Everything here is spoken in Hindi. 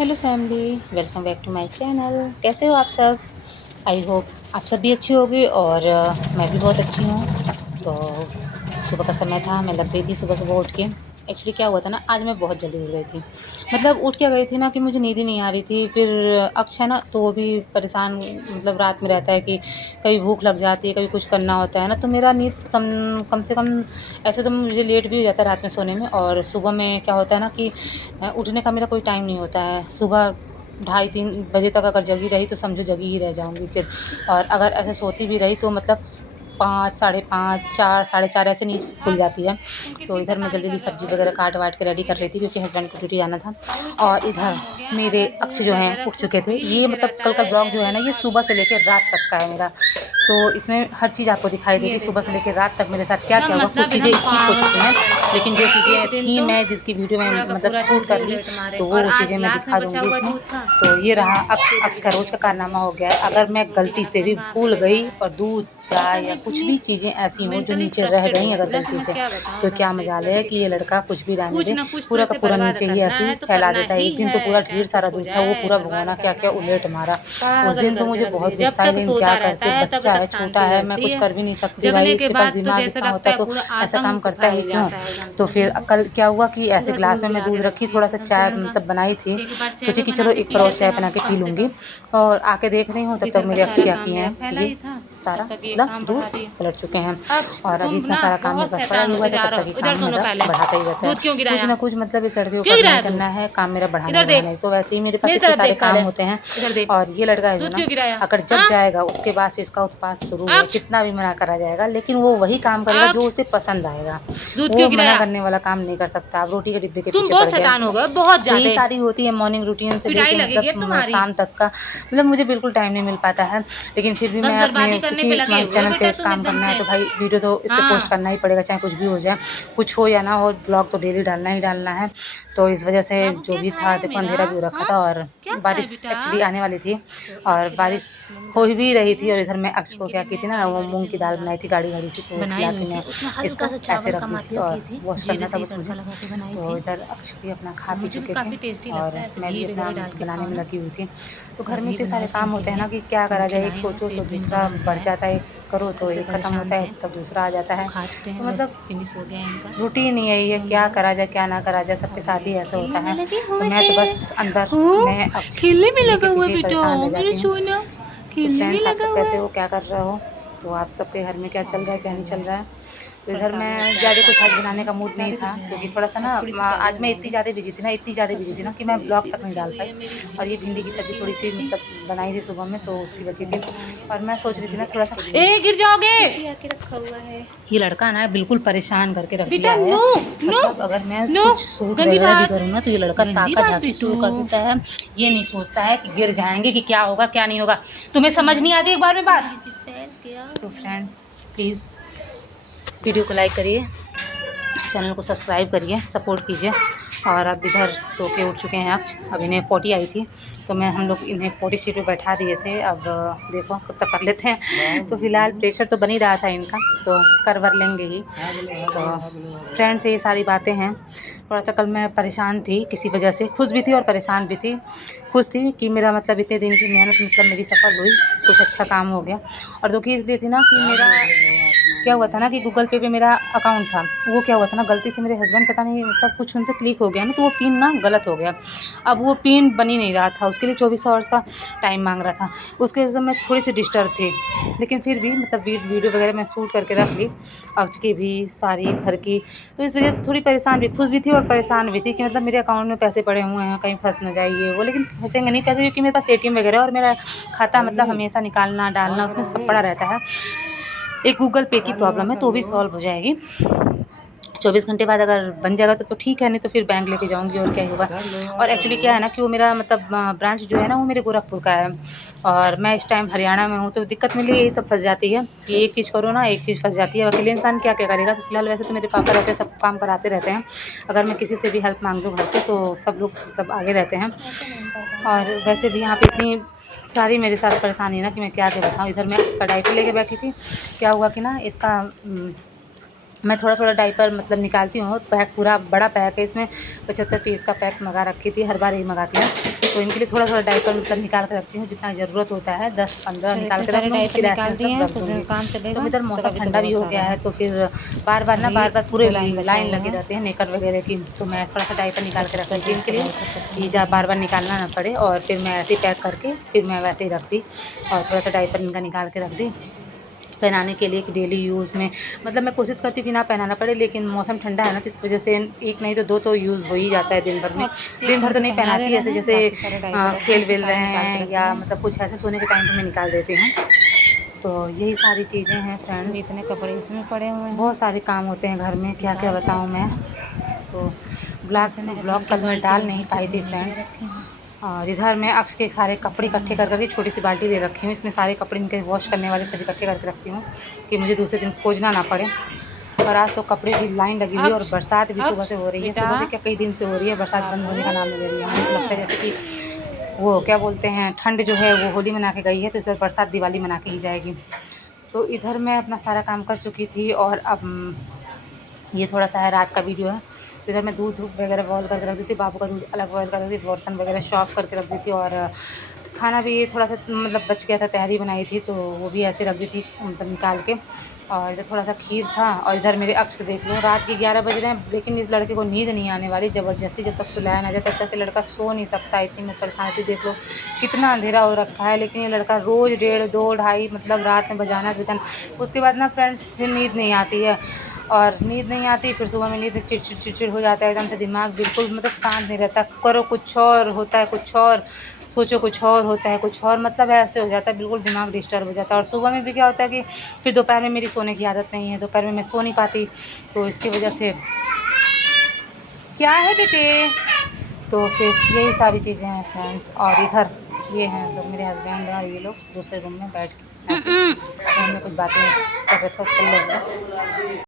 Hello family, welcome back to my channel. कैसे हो आप सब? आई होप आप सब भी अच्छी होगी और मैं भी बहुत अच्छी हूँ। तो सुबह का समय था, मैं लग गई थी सुबह सुबह उठ के। एक्चुअली क्या हुआ था ना, आज मैं बहुत जल्दी उठ गई थी। मतलब उठ क्या गई थी ना कि मुझे नींद ही नहीं आ रही थी। फिर अक्ष है ना, तो वो भी परेशान मतलब रात में रहता है कि कभी भूख लग जाती है, कभी कुछ करना होता है ना। तो मेरा नींद कम से कम ऐसे तो मुझे लेट भी हो जाता है रात में सोने में। और सुबह में क्या होता है ना कि उठने का मेरा कोई टाइम नहीं होता है। सुबह 2:30-3 बजे तक अगर जगी रही तो समझो जगी ही रह जाऊँगी फिर। और अगर ऐसे सोती भी रही तो मतलब 5, साढ़े 5, 4, साढ़े 4 ऐसे नींद खुल जाती है। तो इधर मैं जल्दी-जल्दी सब्ज़ी वगैरह काट वाट के रेडी कर रही थी क्योंकि हस्बैंड को ड्यूटी जाना था। और इधर मेरे अक्ष जो हैं उठ चुके थे। ये मतलब कल का ब्लॉग जो है ना, ये सुबह से लेकर रात तक का है मेरा। तो इसमें हर चीज़ आपको दिखाई देगी सुबह से लेकर रात तक मेरे साथ क्या-क्या हुआ। कुछ चीज़ें स्किप हो चुकी हैं, लेकिन जो चीज़ें थी मैं जिसकी वीडियो में मतलब शूट कर ली, तो वो चीज़ें मैं दिखा दूँगी इसमें। तो ये रहा अक्ष का रोज़ का कारनामा हो गया है। अगर मैं गलती से भी भूल गई और दूध, चाय या कुछ भी चीज़ें ऐसी हों जो नीचे रह गई अगर गलती से, तो क्या मजाल है कि ये लड़का कुछ भी रहने दे, पूरा का पूरा नीचे ही ऐसे ही फैला देता है। एक दिन तो पूरा ढेर सारा दूध था, वो पूरा भगोना क्या-क्या उलट मारा। उस दिन तो मुझे बहुत गुस्सा आई, लेकिन क्या करते, बच्चा है, छोटा है, मैं कुछ कर भी नहीं सकती भाई। इसके पास दिमाग इतना होता तो ऐसा काम करता ही क्यों? तो फिर कल क्या हुआ कि ऐसे ग्लास में मैं दूध रखी, थोड़ा-सा चाय मतलब बनाई थी, सोची कि चलो एक और चाय बना के पी लूँगी। और आके देख रही हूँ तब तक मेरे अक्ष क्या किए हैं, ये सारा मतलब दूध पलट चुके हैं। और अभी इतना सारा काम मेरे पास पड़ा ही हुआ है, तब तक ये काम मेरा बढ़ाता ही रहता है। कुछ ना कुछ मतलब इस लड़के को करना ही करना है, काम मेरा बढ़ाना ही। तो वैसे ही मेरे पास इतने सारे काम होते हैं। और ये लड़का है जो ना, अगर जग जाएगा उसके बाद से इसका उत्पात शुरू है। कितना भी मना करा जाएगा लेकिन वो वही काम करेगा जो उसे पसंद आएगा। वो मना करने वाला काम नहीं कर सकता। आप रोटी के डिब्बे के पीछे पड़ गए, बहुत तो ये सारी होती है मॉर्निंग रूटीन से लेकर मतलब शाम तक का। मतलब मुझे बिल्कुल टाइम नहीं मिल पाता है, लेकिन फिर भी मैं अपने क्योंकि चैनल पे काम करना है तो भाई वीडियो तो इससे पोस्ट करना ही पड़ेगा, चाहे कुछ भी हो जाए। कुछ हो या ना हो, ब्लॉग तो डेली डालना ही डालना है। तो इस वजह से जो भी था, देखो अंधेरा भी हो रखा था और बारिश एक्चुअली आने वाली थी और बारिश हो भी रही थी। और इधर मैं अक्ष को क्या की थी ना, वो मूंग की दाल बनाई थी गाढ़ी गाढ़ी सी, तो खिला के मैं इसको ऐसे रख दी थी और वॉश करना था बस मुझे। तो इधर अक्ष भी अपना खा पी चुके थे और मैं भी अपना बनाने में लगी हुई थी। तो घर में इतने सारे काम होते हैं ना कि क्या करा जाए, एक सोचो तो दूसरा बढ़ जाता है, एक करो तो एक ख़त्म होता है तब दूसरा आ जाता है। तो मतलब रूटीन ही यही है, क्या करा जाए क्या ना करा जाए, सबके साथ ही ऐसा होता है। तो मैं तो बस अंदर मैं अब खेलने में के लगा हुआ पीछे बेटा, परेशान रह मेरा जाती हूँ। सोना तो खेलने में फ्रेंड्स, आप लगा सब हुआ कैसे है। हो, क्या कर रहे हो? तो आप सबके घर में क्या चल रहा है, क्या नहीं चल रहा है? तो इधर मैं ज़्यादा कुछ आज बनाने का मूड नहीं था क्योंकि थोड़ा सा ना आज मैं इतनी ज़्यादा बिजी थी ना कि मैं ब्लॉग तक नहीं डाल पाई। और ये भिंडी की सब्ज़ी थोड़ी सी मतलब बनाई थी सुबह में तो उसकी बची थी। और मैं सोच रही थी ना थोड़ा सा, ए गिर जाओगे, आके रखा हुआ है ये लड़का ना बिल्कुल परेशान करके रख दिया बेटा। है। नो नो मतलब अगर मैं नो, कुछ सूट गंदी वगैरह भी बात, करूँ ना तो ये लड़का गंदी ताका बात झाकी बेटू। शुरू कर देता है। ये नहीं सोचता है कि गिर जाएंगे कि क्या होगा क्या नहीं होगा। तुम्हें समझ नहीं आती एक बार में बात? तो फ्रेंड्स प्लीज़ वीडियो को लाइक करिए, चैनल को सब्सक्राइब करिए, सपोर्ट कीजिए। और अब इधर सो के उठ चुके हैं अक्ष। अब इन्हें पोटी आई थी तो हम लोग इन्हें पोटी सीट पे बैठा दिए थे। अब देखो कब तक कर लेते हैं। तो फिलहाल प्रेशर तो बन ही रहा था इनका, तो कर वर लेंगे ही। तो फ्रेंड्स ये सारी बातें हैं। थोड़ा सा कल मैं परेशान थी किसी वजह से, खुश भी थी और परेशान भी थी। खुश थी कि मेरा मतलब इतने दिन की मेहनत मतलब मेरी सफल हुई, कुछ अच्छा काम हो गया। और दुखी इसलिए थी ना कि मेरा क्या हुआ था ना कि गूगल पे पे मेरा अकाउंट था, वो क्या हुआ था ना गलती से मेरे हस्बैंड पता नहीं मतलब कुछ उनसे क्लिक हो गया ना, तो वो पिन ना गलत हो गया। अब वो पिन बन ही नहीं रहा था, उसके लिए 24 आवर्स का टाइम मांग रहा था। उसके वजह से मैं थोड़ी सी डिस्टर्ब थी, लेकिन फिर भी मतलब वीडियो वगैरह मैं शूट करके रख ली, अक्ष की भी सारी घर की। तो इस वजह से थोड़ी परेशान भी, खुश भी थी और परेशान भी थी कि मतलब मेरे अकाउंट में पैसे पड़े हुए हैं, कहीं फंस न जाइए वो। लेकिन फंसेंगे नहीं पैसे क्योंकि मेरे पास ATM वगैरह और मेरा खाता मतलब हमेशा निकालना डालना उसमें सब पड़ा रहता है। एक गूगल पे की प्रॉब्लम है तो भी सॉल्व हो जाएगी। 24 घंटे बाद अगर बन जाएगा तो ठीक है, नहीं तो फिर बैंक लेके जाऊंगी और क्या ही होगा। और एक्चुअली क्या है ना कि वो मेरा मतलब ब्रांच जो है ना वो मेरे गोरखपुर का है और मैं इस टाइम हरियाणा में हूँ। तो दिक्कत मेरे लिए यही सब फंस जाती है कि एक चीज़ करो ना एक चीज़ फंस जाती है। अकेले इंसान क्या क्या करेगा। तो फिलहाल वैसे तो मेरे पापा रहते हैं, सब काम कराते रहते हैं। अगर मैं किसी से भी हेल्प मांग दूँ घर पे तो सब लोग मतलब आगे रहते हैं। और वैसे भी यहाँ पे इतनी सारी मेरे साथ परेशानी है ना कि मैं क्या क्या बताऊँ। इधर मैं इसका डायपर लेके बैठी थी, क्या हुआ कि ना इसका मैं थोड़ा थोड़ा डायपर मतलब निकालती हूँ और पैक पूरा बड़ा पैक है, इसमें 75 पीस का पैक मंगा रखी थी, हर बार यही मंगाती हूँ। तो इनके लिए थोड़ा थोड़ा डायपर मतलब निकाल के रखती हूँ, जितना ज़रूरत होता है 10-15 निकाल के रख लूँ, फिर ऐसे मतलब रख दूँगी। तो इधर मौसम ठंडा भी हो गया है, तो फिर बार बार पूरे लाइन लगे रहते हैं मेकअप वगैरह की, तो मैं थोड़ा सा डायपर निकाल के रख लेती हूँ इनके लिए कि जब बार बार निकालना ना पड़े। और फिर मैं ऐसे ही पैक करके फिर मैं वैसे ही रख दी, और थोड़ा सा डायपर इनका निकाल के रख दी पहनाने के लिए कि डेली यूज़ में, मतलब मैं कोशिश करती हूँ कि ना पहनाना पड़े, लेकिन मौसम ठंडा है ना, तो इस वजह से एक नहीं तो दो तो यूज़ हो ही जाता है दिन भर में। दिन भर तो नहीं पहनाती, ऐसे जैसे खेल वेल रहे हैं या मतलब कुछ ऐसे सोने के टाइम पे मैं निकाल देती हूँ। तो यही सारी चीज़ें हैं फ्रेंड्स, इतने कपड़े इसमें पड़े हुए हैं, बहुत सारे काम होते हैं घर में, क्या क्या बताऊँ मैं। तो ब्लॉग कल मैं डाल नहीं पाई थी फ्रेंड्स। और इधर मैं अक्स के सारे कपड़े इकट्ठे कर करके छोटी सी बाल्टी ले रखी हूँ, इसमें सारे कपड़े इनके वॉश करने वाले सभी इकट्ठे करके रखती हूँ कि मुझे दूसरे दिन खोजना ना पड़े। और आज तो कपड़े की लाइन लगी हुई है, और बरसात भी सुबह से हो रही है, सुबह से क्या कई दिन से हो रही है, बरसात बंद होने का नाम नहीं ले रही है। मुझे लगता है जैसे कि वो क्या बोलते हैं, ठंड जो है वो होली मना के गई है, तो इस बार बरसात दिवाली मना के ही जाएगी। तो इधर मैं अपना सारा काम कर चुकी थी, और अब ये थोड़ा सा है रात का वीडियो है। तो इधर मैं दूध वगैरह बॉयल करके रख दी थी, बाबू का दूध अलग बॉयल कर रख दी थी, बर्तन वगैरह साफ़ करके रख दी थी, और खाना भी थोड़ा सा मतलब बच गया था, तहरी बनाई थी तो वो भी ऐसे रख दी थी मतलब निकाल के। और इधर थोड़ा सा खीर था, और इधर मेरे अक्स को देख लो, रात के 11 बज रहे हैं, लेकिन इस लड़के को नींद नहीं आने वाली, ज़बरदस्ती जब तक सुलाया ना जाए तब तक ये लड़का सो नहीं सकता, इतनी मैं परेशान होती। देख लो कितना अंधेरा हो रखा है, लेकिन ये लड़का रोज़ 1:30 2 ढाई मतलब रात में बजाना। उसके बाद ना फ्रेंड्स फिर नींद नहीं आती है, और नींद नहीं आती, फिर सुबह में नींद चिड़चिड़ हो जाता है एकदम से, दिमाग बिल्कुल मतलब शांत नहीं रहता, करो कुछ और होता है कुछ और, सोचो कुछ और होता है कुछ और, मतलब ऐसे हो जाता है, बिल्कुल दिमाग डिस्टर्ब हो जाता है। और सुबह में भी क्या होता है कि फिर दोपहर में मेरी सोने की आदत नहीं है, दोपहर में मैं सो नहीं पाती, तो इसकी वजह से क्या है बेटे, तो फिर यही सारी चीज़ें हैं फ्रेंड्स। और इधर ये हैं लोग मेरे हस्बैंड और ये लोग दूसरे रूम में बैठ के ऐसे फ़ोन में कुछ बातें कर रहे थे, कर लेंगे।